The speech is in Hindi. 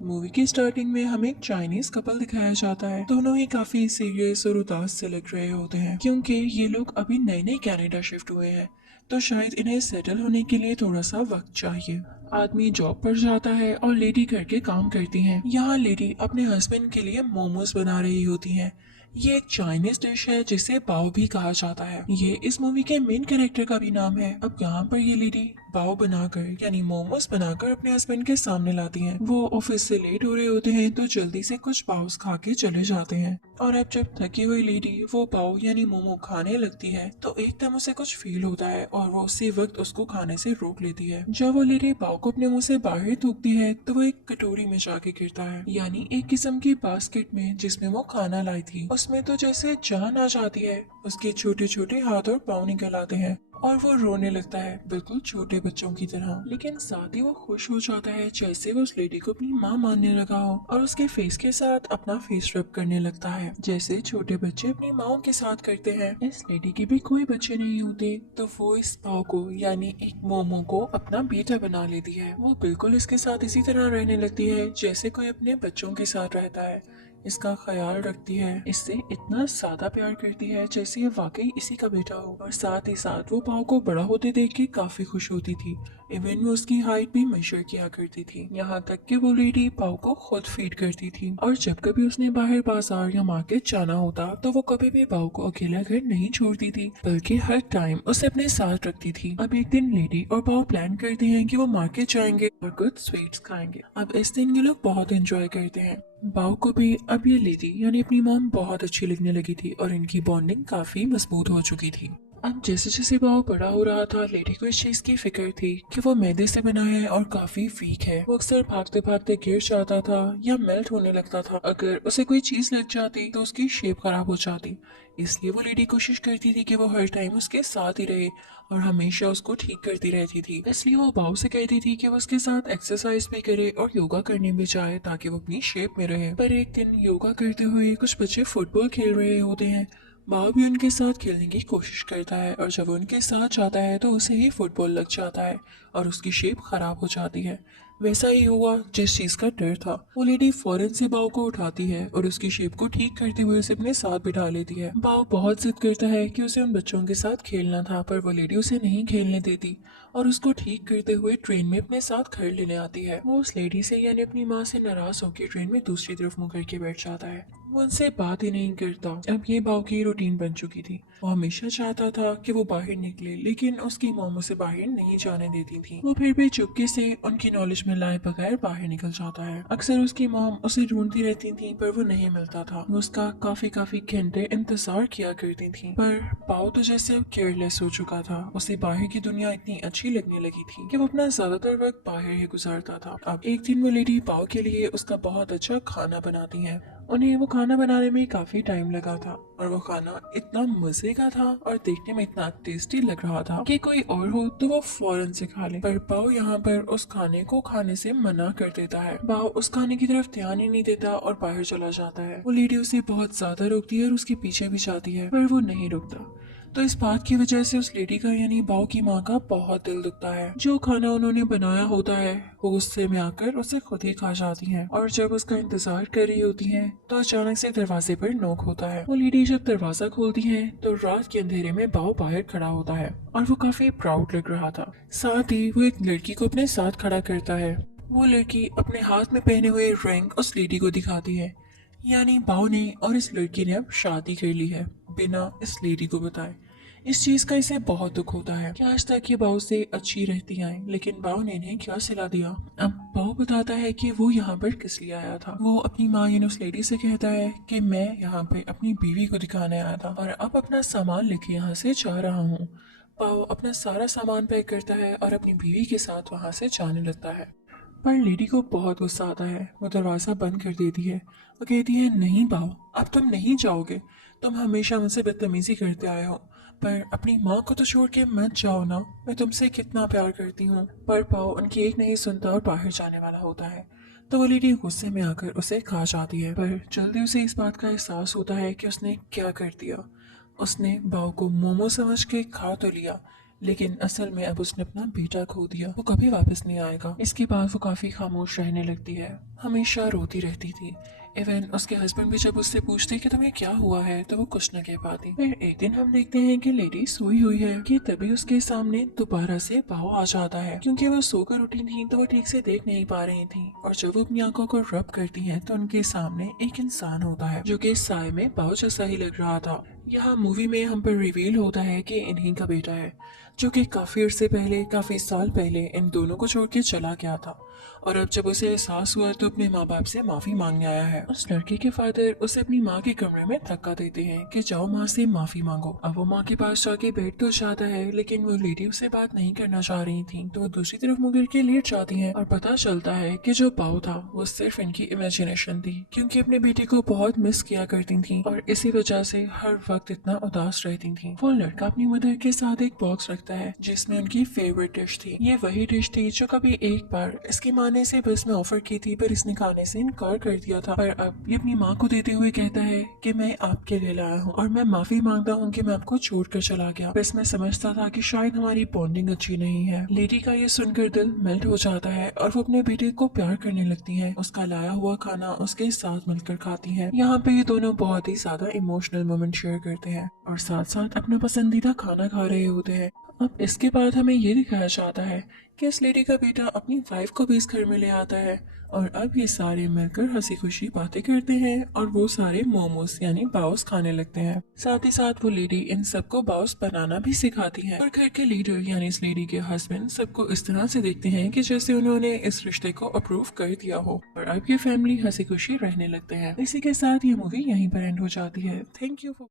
मूवी की स्टार्टिंग में हमें एक चाइनीज कपल दिखाया जाता है। दोनों ही काफी सीरियस और उदास से लग रहे होते हैं क्योंकि ये लोग अभी नए नए कनाडा शिफ्ट हुए हैं, तो शायद इन्हें सेटल होने के लिए थोड़ा सा वक्त चाहिए। आदमी जॉब पर जाता है और लेडी घर के काम करती है। यहाँ लेडी अपने हस्बैंड के लिए मोमोज बना रही होती है। ये एक चाइनीज डिश है जिसे पाव भी कहा जाता है। ये इस मूवी के मेन कैरेक्टर का भी नाम है। अब यहाँ पर ये लेडी पाव बनाकर यानी मोमोज बनाकर अपने हस्बैंड के सामने लाती हैं। वो ऑफिस से लेट हो रहे होते हैं तो जल्दी से कुछ पाव खा के चले जाते हैं। और अब जब थकी हुई लेडी वो पाव यानी मोमो खाने लगती है तो एकदम उसे कुछ फील होता है और वो उसी वक्त उसको खाने से रोक लेती है। जब वो लेडी पाव को अपने मुंह से बाहर थूकती है तो वो एक कटोरी में जाके गिरता है, यानी एक किस्म की बास्केट में जिसमें वो खाना लाई थी। उसमें तो जैसे जान आ जाती है। उसके छोटे छोटे हाथ और पाँव निकल आते हैं और वो रोने लगता है, बिल्कुल छोटे बच्चों की तरह। लेकिन साथ ही वो खुश हो जाता है जैसे वो उस लेडी को अपनी माँ मानने लगा हो और उसके फेस के साथ अपना फेस रब करने लगता है जैसे छोटे बच्चे अपनी माओ के साथ करते हैं। इस लेडी के भी कोई बच्चे नहीं होते तो वो इस पाव को यानी एक मोमो को अपना बेटा बना लेती है। वो बिल्कुल इसके साथ इसी तरह रहने लगती है जैसे कोई अपने बच्चों के साथ रहता है। इसका ख्याल रखती है, इससे इतना ज्यादा प्यार करती है जैसे ये वाकई इसी का बेटा हो। और साथ ही साथ वो पाव को बड़ा होते देख के काफी खुश होती थी। इवन वो उसकी हाइट भी मेजर किया करती थी, यहाँ तक कि वो लेडी पाव को खुद फीड करती थी। और जब कभी उसने बाहर बाजार या मार्केट जाना होता तो वो कभी भी पाव को अकेला घर नहीं छोड़ती थी, बल्कि हर टाइम उसे अपने साथ रखती थी। अब एक दिन लेडी और पाव प्लान करते हैं कि वो मार्केट जाएंगे और कुछ स्वीट्स खाएंगे। अब इस दिन ये लोग बहुत एंजॉय करते हैं। बाव को भी अब ये लेडी यानी अपनी मॉम बहुत अच्छी लगने लगी थी और इनकी बॉन्डिंग काफी मजबूत हो चुकी थी। अब जैसे जैसे बाव बड़ा हो रहा था लेडी को इस चीज की फिक्र थी कि वो मैदे से बना है और काफी वीक है। वो अक्सर भागते भागते गिर जाता था या मेल्ट होने लगता था। अगर उसे कोई चीज लग जाती तो उसकी शेप खराब हो जाती। इसलिए वो लेडी कोशिश करती थी कि वो हर टाइम उसके साथ ही रहे और हमेशा उसको ठीक करती रहती थी। इसलिए वो बाव से कहती थी कि वो उसके साथ एक्सरसाइज भी करे और योगा करने भी जाए ताकि वो अपनी शेप में रहे। पर एक दिन योगा करते हुए कुछ बच्चे फुटबॉल खेल रहे होते हैं। बाव भी उनके साथ खेलने की कोशिश करता है और जब वो उनके साथ जाता है तो उसे ही फुटबॉल लग जाता है और उसकी शेप खराब हो जाती है। वैसा ही हुआ जिस चीज का डर था। वो लेडी फौरन से बाव को उठाती है और उसकी शेप को ठीक करते हुए उसे अपने साथ बिठा लेती है। बाव बहुत जिद करता है कि उसे उन बच्चों के साथ खेलना था, पर वो लेडी उसे नहीं खेलने देती और उसको ठीक करते हुए ट्रेन में अपने साथ घर लेने आती है। वो उस लेडी से यानी अपनी माँ से नाराज होकर ट्रेन में दूसरी तरफ मुंह करके बैठ जाता है। वो उनसे बात ही नहीं करता। अब ये बाव की रूटीन बन चुकी थी। वो हमेशा चाहता था कि वो बाहर निकले, लेकिन उसकी मॉम उसे बाहर नहीं जाने देती थी। वो फिर भी चुपके से उनकी नॉलेज में लाए बगैर बाहर निकल जाता है। अक्सर उसकी मॉम उसे ढूंढती रहती थी पर वो नहीं मिलता था। वो उसका काफी काफी घंटे इंतजार किया करती थी, पर पाओ तो जैसे अब केयरलेस हो चुका था। उसे बाहर की दुनिया इतनी अच्छी लगने लगी थी कि वो अपना ज्यादातर वक्त बाहर ही गुजारता था। अब एक दिन वो लेडी पाओ के लिए उसका बहुत अच्छा खाना बनाती है। उन्हें वो खाना बनाने में काफी टाइम लगा था और वो खाना इतना मजे का था और देखने में इतना टेस्टी लग रहा था कि कोई और हो तो वो फौरन से खा ले। पर पाओ यहाँ पर उस खाने को खाने से मना कर देता है। पाओ उस खाने की तरफ ध्यान ही नहीं देता और बाहर चला जाता है। वो लेडी उसे बहुत ज्यादा रोकती है और उसके पीछे भी जाती है, पर वो नहीं रुकता। तो इस बात की वजह से उस लेडी का यानी बाव की माँ का बहुत दिल दुखता है। जो खाना उन्होंने बनाया होता है वो गुस्से में आकर उसे खुद ही खा जाती हैं। और जब उसका इंतजार कर रही होती हैं तो अचानक से दरवाजे पर नॉक होता है। वो लेडी जब दरवाजा खोलती है तो रात के अंधेरे में बाव बाहर खड़ा होता है और वो काफी प्राउड लग रहा था। साथ ही वो एक लड़की को अपने साथ खड़ा करता है। वो लड़की अपने हाथ में पहने हुए रिंग उस लेडी को दिखाती है, यानी बाव ने और इस लड़की ने अब शादी कर ली है बिना इस लेडी को बताए। इस चीज का इसे बहुत दुख होता है कि आज तक ये बाव से अच्छी रहती आई, लेकिन बाव ने इन्हें क्या सिला दिया। अब बाव बताता है कि वो यहाँ पर किस लिए आया था। वो अपनी माँ यानी उस लेडी से कहता है कि मैं यहाँ पे अपनी बीवी को दिखाने आया था और अब अपना सामान लेके यहाँ से जा रहा हूँ। बाव अपना सारा सामान पैक करता है और अपनी बीवी के साथ वहाँ से जाने लगता है। पर लेडी को बहुत गुस्सा आता है। वो दरवाजा बंद कर देती है। वो कहती है, नहीं बाव, अब तुम नहीं जाओगे। तुम हमेशा मुझसे बदतमीजी करते आए हो, पर अपनी माँ को तो छोड़ के मत जाओ ना। मैं तुमसे कितना प्यार करती हूँ। पर पाओ उनकी एक नहीं सुनता और बाहर जाने वाला होता है। तो वो लेडी गुस्से में आकर उसे खा जाती है, पर जल्दी उसे इस बात का एहसास होता है कि उसने क्या कर दिया। उसने बाव को मोमो समझ के खा तो लिया, लेकिन असल में अब उसने अपना बेटा खो दिया, वो कभी वापस नहीं आएगा। इसके बाद वो काफी खामोश रहने लगती है, हमेशा रोती रहती थी। इवन उसके हस्बैंड भी जब उससे पूछते कि तुम्हें क्या हुआ है तो वो कुछ न कह पाती। फिर एक दिन हम देखते हैं कि लेडी सोई हुई है कि तभी उसके सामने दोबारा से बाव आ जाता है। क्योंकि वो सोकर उठी थी तो वो ठीक से देख नहीं पा रही थी, और जब वो अपनी आंखों को रब करती हैं तो उनके सामने एक इंसान होता है जो कि साय में बाव जैसा ही लग रहा था। यहाँ मूवी में हम पर रिवील होता है कि इन्हीं का बेटा है, जो कि काफी अरसे पहले, काफी साल पहले इन दोनों को छोड़ के चला गया था। और अब जब उसे एहसास हुआ तो अपने माँ बाप से माफी मांगने आया है। उस लड़के के फादर उसे अपनी माँ के कमरे में धक्का देते हैं कि जाओ माँ से माफी मांगो। अब वो माँ के पास जाके बैठ तो जाता है, लेकिन वो लेडी उससे बात नहीं करना चाह रही थी, तो वो दूसरी तरफ मुड़ के लेट जाती है और पता चलता है कि जो पाव था वो सिर्फ इनकी इमेजिनेशन थी, क्योंकि अपने बेटे को बहुत मिस किया करती थी और इसी वजह से हर वक्त इतना उदास रहती थी। वो लड़का अपनी मदर के साथ एक बॉक्स रखता है जिसमें उनकी फेवरेट डिश थी। ये वही डिश थी जो कभी एक बार इसकी माँ ने इसे बस में ऑफर की थी, पर इसने खाने से इनकार कर दिया था। पर अब ये अपनी माँ को देते हुए कहता है कि मैं आपके लिए लाया हूँ और मैं माफी मांगता हूँ कि मैं आपको छोड़ कर चला गया। बस मैं समझता था कि शायद हमारी बॉन्डिंग अच्छी नहीं है। लेडी का ये सुनकर दिल मेल्ट हो जाता है और वो अपने बेटे को प्यार करने लगती है। उसका लाया हुआ खाना उसके साथ मिलकर खाती है। यहाँ पे ये दोनों बहुत ही ज्यादा इमोशनल मोमेंट शेयर करते हैं और साथ साथ अपना पसंदीदा खाना खा रहे होते हैं। अब इसके बाद हमें ये दिखाया जाता है कि इस लेडी का बेटा अपनी वाइफ को भी इस घर में ले आता है और अब ये सारे मिलकर हंसी खुशी बातें करते हैं और वो सारे मोमोज यानी बाउस खाने लगते हैं। साथ ही साथ वो लेडी इन सबको बाउस बनाना भी सिखाती है और घर के लीडर यानी इस लेडी के हस्बैंड सबको इस तरह से देखते हैं कि जैसे उन्होंने इस रिश्ते को अप्रूव कर दिया हो और अब ये फैमिली हंसी खुशी रहने लगते हैं। इसी के साथ ये मूवी यहीं पर एंड हो जाती है। Thank you for